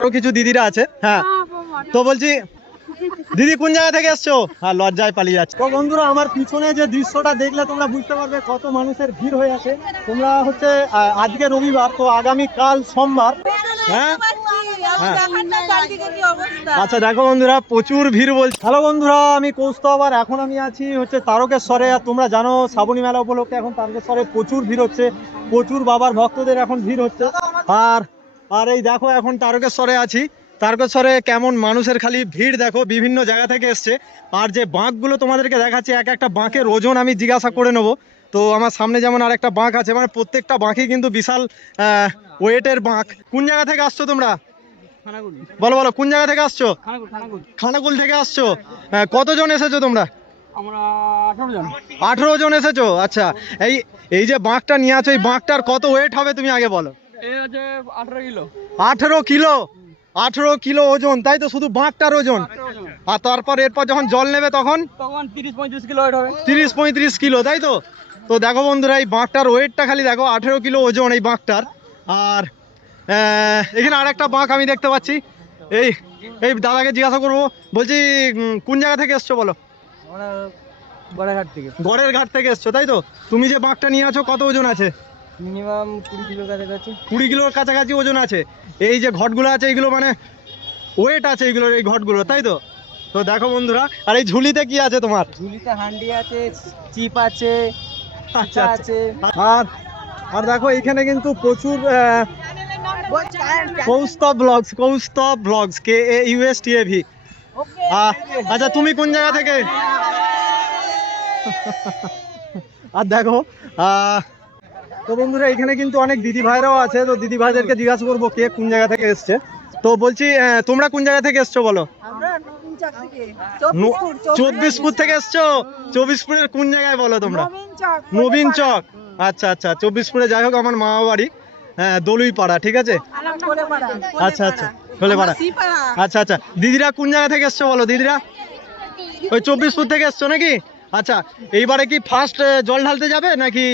আরো কিছু দিদিরা আছে। হ্যাঁ, তো বলছি দিদি কোন জায়গা থেকে এসছো? হ্যাঁ, লজ্জায় পালিয়ে যাচ্ছে। তো বন্ধুরা, আমার পিছনে যে দৃশ্যটা দেখলে তোমরা বুঝতে পারবে কত মানুষের ভিড় হয়ে আছে। তোমরা হচ্ছে আজকে রবিবার, তো আগামী কাল সোমবার। হ্যাঁ, আচ্ছা দেখো বন্ধুরা, প্রচুর ভিড় বলছে। হ্যালো বন্ধুরা, আমি কৌস্তব, আর এখন আমি আছি হচ্ছে তারকেশ্বরে। আর তোমরা জানো শ্রাবণী মেলা উপলক্ষে এখন তারকেশ্বরে প্রচুর ভিড় হচ্ছে, প্রচুর বাবার ভক্তদের এখন ভিড় হচ্ছে। আর আর এই দেখো, এখন তারকেশ্বরে আছি। তারকেশ্বরে কেমন মানুষের খালি ভিড় দেখো, বিভিন্ন জায়গা থেকে এসছে। আর যে বাঁকগুলো তোমাদেরকে দেখাচ্ছি, এক একটা বাঁকের ওজন আমি জিজ্ঞাসা করে নেবো। তো আমার সামনে যেমন আর একটা বাঁক আছে, মানে প্রত্যেকটা বাঁকই কিন্তু বিশাল ওয়েটের বাঁক। কোন জায়গা থেকে আসছো তোমরা? বলো বলো, কোন জায়গা থেকে আসছো? খানাকুল থেকে আসছো। কতজন এসেছো তোমরা? আমরা 18 জন। 18 জন এসেছো। আচ্ছা, এই এই যে বাঁকটা নিয়ে আছো, এই বাঁকটার কত ওয়েট হবে তুমি আগে বলো। এই হচ্ছে 18 কিলো। 18 কিলো? 18 কিলো ওজন, তাই তো? শুধু বাঁকটার ওজন? আর তারপর এরপর যখন জল নেবে তখন 30-35 কিলো ওয়েট হবে। 30-35 কিলো, তাই তো? তো দেখো বন্ধুরা, এই বাঁকটার ওয়েটটা খালি দেখো, 18 কিলো ওজন এই বাঁকটার। আর এখানে আর একটা বাঁক আমি দেখতে পাচ্ছি। এই এই দাদাকে জিজ্ঞাসা করবো, বলছি কোন জায়গা থেকে এসছো বলো? আমরা গড়েরঘাট থেকে। গড়ের ঘাট থেকে এসছো, তাই তো? তুমি যে বাঁকটা নিয়ে আছো, কত ওজন আছে? মিনিমাম 20 কিলো কাছাকাছি। 20 কিলোর কাছাকাছি ওজন আছে। এই যে ঘটগুলো আছে, এইগুলো মানে ওয়েট আছে এইগুলোর, এই ঘটগুলো, তাই তো? তো দেখো বন্ধুরা, আর এই ঝুলিতে কি আছে তোমার? ঝুলিতে হান্ডি আছে, চিপ আছে, আচ্ছা আছে। আর আর দেখো এইখানে কিন্তু প্রচুর কৌস্তব ব্লগস KAUSTAV। আচ্ছা, তুমি কোন জায়গা থেকে? আর দেখো তো বন্ধুরা, এখানে কিন্তু অনেক দিদি ভাইরাও আছে। তো দিদি ভাইদেরকে জিজ্ঞাসা করবো কে কোন জায়গা থেকে এসছে। তো বলছি তোমরা কোন জায়গা থেকে এসছো বলো? 24পুর থেকে এসছো। 24পুরের কোন জায়গায় বলো তোমরা? নবীন চক। আচ্ছা আচ্ছা, 24পুরে যাই হোক, আমার মামা বাড়ি দলুই পাড়া, ঠিক আছে? আচ্ছা আচ্ছা, ঢোলেপাড়া। আচ্ছা আচ্ছা, দিদিরা কোন জায়গা থেকে এসছো বলো? দিদিরা ওই 24পুর থেকে এসছো নাকি? আচ্ছা, এইবারে কি ফার্স্ট জল ঢালতে যাবে নাকি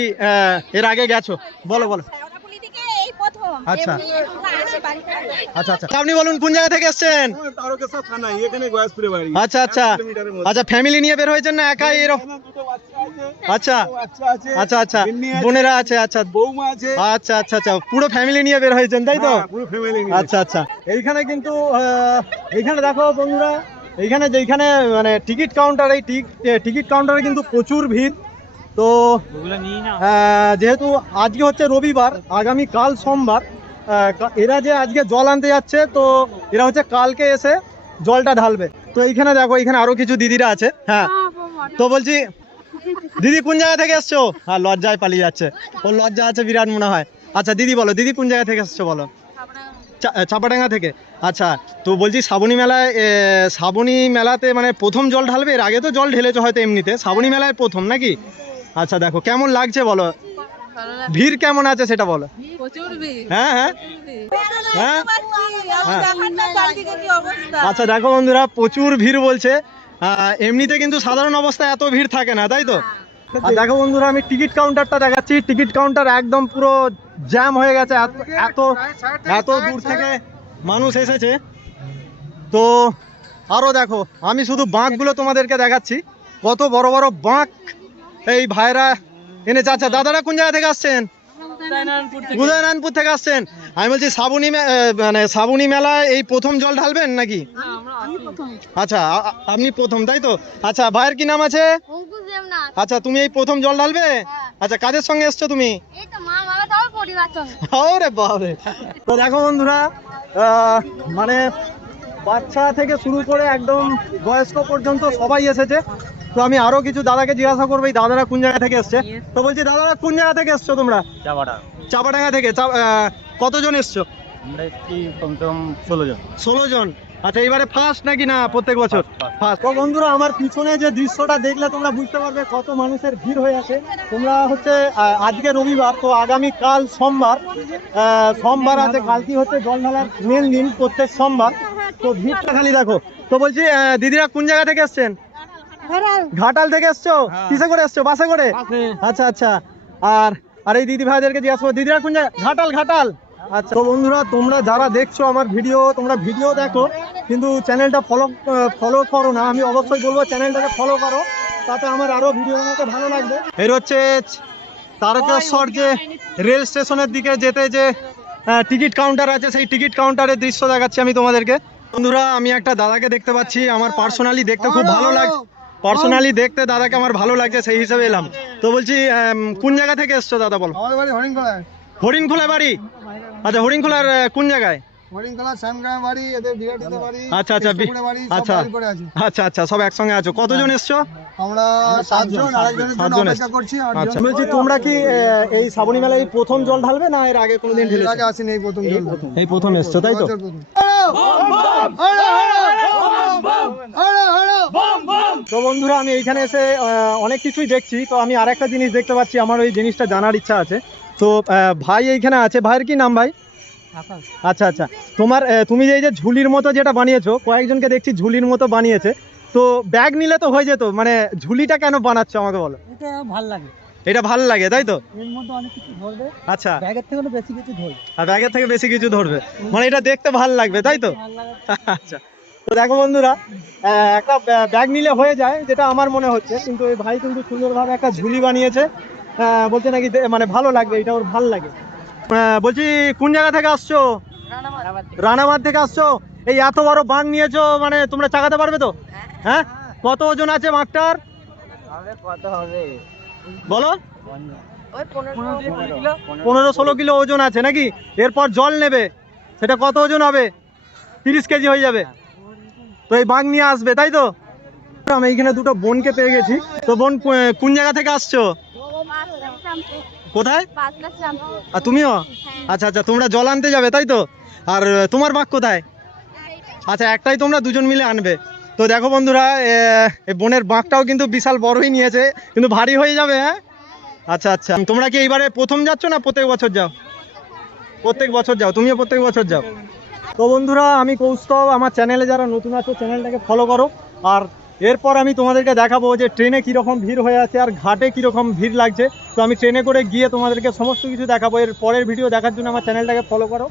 এর আগে গেছো? বলো বলো। আচ্ছা আচ্ছা আচ্ছা, আপনি বলুন কোন জায়গা থেকে এসেছেন? তারকেশ্বর থানা, এখানে গয়াসপুরে বাড়ি। আচ্ছা আচ্ছা আচ্ছা, ফ্যামিলি নিয়ে বের হয়েছেন না একাই এরকম? আচ্ছা আচ্ছা আচ্ছা, বোনেরা আছে, আচ্ছা বৌমা আছে। আচ্ছা আচ্ছা আচ্ছা, পুরো ফ্যামিলি নিয়ে বের হয়েছেন, তাই তো? পুরো ফ্যামিলি নিয়ে। আচ্ছা আচ্ছা, এইখানে কিন্তু এইখানে দেখো বন্ধুরা, এইখানে যেখানে মানে টিকিট কাউন্টার, এই টিকিট কাউন্টারে কিন্তু প্রচুর ভিড়। তো যেহেতু আজকে হচ্ছে রবিবার, আগামী কাল সোমবার, এরা যে আজকে জল আনতে যাচ্ছে, তো এরা হচ্ছে কালকে এসে জলটা ঢালবে। তো এইখানে দেখো, এইখানে আরো কিছু দিদিরা আছে। হ্যাঁ, তো বলছি দিদি কোন জায়গা থেকে এসছো? হ্যাঁ, লজ্জায় পালিয়ে যাচ্ছে, ওর লজ্জা আছে বিরাট মনে হয়। আচ্ছা দিদি বলো, দিদি কোন জায়গা থেকে এসছো বলো? চাপাডাঙ্গা থেকে। আচ্ছা, তো বলছি শ্রাবণী মেলাতে মানে প্রথম জল ঢালবে? এর আগে তো জল ঢেলেছো হয়তো এমনিতে, শ্রাবণী মেলায় প্রথম নাকি? আচ্ছা দেখো কেমন লাগছে বলো, ভিড় কেমন আছে সেটা বলো। হ্যাঁ হ্যাঁ হ্যাঁ, আচ্ছা দেখো বন্ধুরা, প্রচুর ভিড় বলছে। এমনিতে কিন্তু সাধারণ অবস্থায় এত ভিড় থাকে না, তাই তো? আর দেখো বন্ধুরা, আমি টিকিট কাউন্টারটা দেখাচ্ছি। টিকিট কাউন্টার একদম পুরো জ্যাম হয়ে গেছে, এত এত দূর থেকে মানুষ এসেছে। তো আরো দেখো, আমি শুধু বাঁকগুলো তোমাদেরকে দেখাচ্ছি, কত বড় বড় বাঁক এই ভাইরা এনেছে। আচ্ছা, দাদারা কোন জায়গা থেকে আসছেন? উদয়নারায়ণপুর থেকে আসছেন। আমি বলছি শ্রাবণী মেলায় এই প্রথম জল ঢালবেন নাকি? আচ্ছা, আপনি প্রথম, তাই তো? আচ্ছা, ভাইয়ের কি নাম আছে? আচ্ছা, তুমি এই প্রথম জল ঢালবে? আচ্ছা, কাদের সঙ্গে এসছো তুমি? ওরে বাবারে। তো দেখো বন্ধুরা, মানে বাচ্চা থেকে শুরু করে একদম বয়স্ক পর্যন্ত সবাই এসেছে। তো আমি আরো কিছু দাদাকে জিজ্ঞাসা করবো এই দাদারা কোন জায়গা থেকে এসছে। তো বলছি দাদারা কোন জায়গা থেকে এসছো তোমরা? চাপাডাঙ্গা থেকে। কতজন এসছো? 16 জন। আচ্ছা, এইবারে ফার্স্ট নাকি না প্রত্যেক বছর? ফার্স্ট। তো বন্ধুরা, আমার পিছনে যে দৃশ্যটা দেখলে তোমরা বুঝতে পারবে কত মানুষের ভিড় হয়ে আছে। তোমরা হচ্ছে আজকে রবিবার, তো আগামী কাল সোমবার আছে, কালকে হচ্ছে জল ঢালার মেন দিন, প্রত্যেক সোমবার। তো ভিড়টা খালি দেখো। তো বলছি দিদিরা কোন জায়গা থেকে এসছেন? ঘাটাল থেকে এসছো। কিসে করে এসছো? বাসে করে? আচ্ছা আচ্ছা, আর এই দিদি ভাইদেরকে জিজ্ঞাসা করো, দিদিরা কোন জায়গা? ঘাটাল। আচ্ছা তো বন্ধুরা, তোমরা যারা দেখছো আমার ভিডিও, তোমরা ভিডিও দেখো কিন্তু চ্যানেলটা ফলো করো না। আমি অবশ্যই বলবো চ্যানেলটাকে ফলো করো, তাতে আমার আরো ভিডিও বানাতে ভালো লাগবে। এর হচ্ছে তারকেশ্বর যে রেল স্টেশনের দিকে যেতে যে টিকিট কাউন্টার আছে, সেই টিকিট কাউন্টারের দৃশ্য দেখাচ্ছি আমি তোমাদেরকে। বন্ধুরা, আমি একটা দাদাকে দেখতে পাচ্ছি, আমার পার্সোনালি দেখতে খুব ভালো লাগছে। পার্সোনালি দেখতে দাদাকে আমার ভালো লাগছে, সেই হিসেবে এলাম। তো বলছি কোন জায়গা থেকে এসছো দাদা, বলো? আমাদের বাড়ি হরিণখোলায়। হরিণখোলা বাড়ি? আচ্ছা, হরিণখোলার কোন জায়গায়? হরিণখোলা শ্যামগ্রাম বাড়ি, এদের বিরাটিতে বাড়ি, আচ্ছা আচ্ছা কৃষ্ণপুরে বাড়ি, সব আচ্ছা বাড়ি পড়ে আছে। আচ্ছা আচ্ছা, সব একসঙ্গে আছো। কতজন এসছো? আমরা 7 জন, আরেকজনের জন্য সাতজন অপেক্ষা এসছে। করছি। আচ্ছা, বলছি তোমরা কি এই শ্রাবণী মেলায় এই প্রথম জল ঢালবে না এর আগে কোনোদিন এর ঢেলেছো? আগে আসেনি, এই প্রথম জল। এই প্রথম এসছো, তাই তো? বছর প্রথম। তো বন্ধুরা, আমি এইখানে এসে অনেক কিছুই দেখছি। তো আমি আরেকটা জিনিস দেখতে পাচ্ছি, আমার ওই জিনিসটা জানার ইচ্ছা আছে। তো ভাই এইখানে আছে, ভাইয়ের কি নাম ভাই? আচ্ছা আচ্ছা, তুমি যে এই যে ঝুলির মতো যেটা বানিয়েছো, কয়েকজনকে দেখছি ঝুলির মতো বানিয়েছে। তো ব্যাগ নিলে তো হয়ে যেত, মানে ঝুলিটা কেন বানাচ্ছো আমাকে বলো? এটা ভালো লাগে, এটা ভাল লাগে, তাই তো? এর মধ্যে অনেক কিছু ধরবে, আচ্ছা, ব্যাগের থেকে বেশি কিছু ধরবে। আর ব্যাগের থেকে বেশি কিছু ধরবে, মানে এটা দেখতে ভাল লাগবে, তাই তো? আচ্ছা, তো দেখো বন্ধুরা, একটা ব্যাগ নিলে হয়ে যায়, যেটা আমার মনে হচ্ছে। কিন্তু এই ভাই কিন্তু সুন্দরভাবে একটা ঝুলি বানিয়েছে। বলছে নাকি মানে ভালো লাগবে, এটা ওর ভাল লাগে। বলছি কোন জায়গা থেকে আসছো? রানামার থেকে আসছো? এই এত বড় বান নিয়েছো, মানে তোমরা চাগাতে পারবে তো? হ্যাঁ, কত ওজন আছে মাঠটার কত হবে বলো? ওই 15-16 15-16 কিলো ওজন আছে নাকি? এরপর জল নেবে, সেটা কত ওজন হবে? 30 কেজি হয়ে যাবে। তো এই বাঘ নিয়ে আসবে, তাই তো? আমি এইখানে দুটো বোনকে পেয়ে গেছি। তো বোন, কোন জায়গা থেকে আসছো? কোথায়? আর তুমিও? আচ্ছা আচ্ছা, তোমরা জল আনতে যাবে, তাই তো? আর তোমার বাঘ কোথায়? আচ্ছা, একটাই তোমরা দুজন মিলে আনবে। তো দেখো বন্ধুরা, এই বোনের বাঘটাও কিন্তু বিশাল বড়ই নিয়েছে, কিন্তু ভারী হয়ে যাবে। হ্যাঁ, আচ্ছা আচ্ছা, তোমরা কি এইবারে প্রথম যাচ্ছ না প্রত্যেক বছর যাও? প্রত্যেক বছর যাও, তুমিও প্রত্যেক বছর যাও। তো বন্ধুরা, আমি কৌস্তব, আমার চ্যানেলে যারা নতুন আছো চ্যানেলটাকে ফলো করো। আর এরপর আমি তোমাদেরকে দেখাবো যে ট্রেনে কীরকম ভিড় হয়ে আছে আর ঘাটে কীরকম ভিড় লাগছে। তো আমি ট্রেনে করে গিয়ে তোমাদেরকে সমস্ত কিছু দেখাবো। এর পরের ভিডিও দেখার জন্য আমার চ্যানেলটাকে ফলো করো।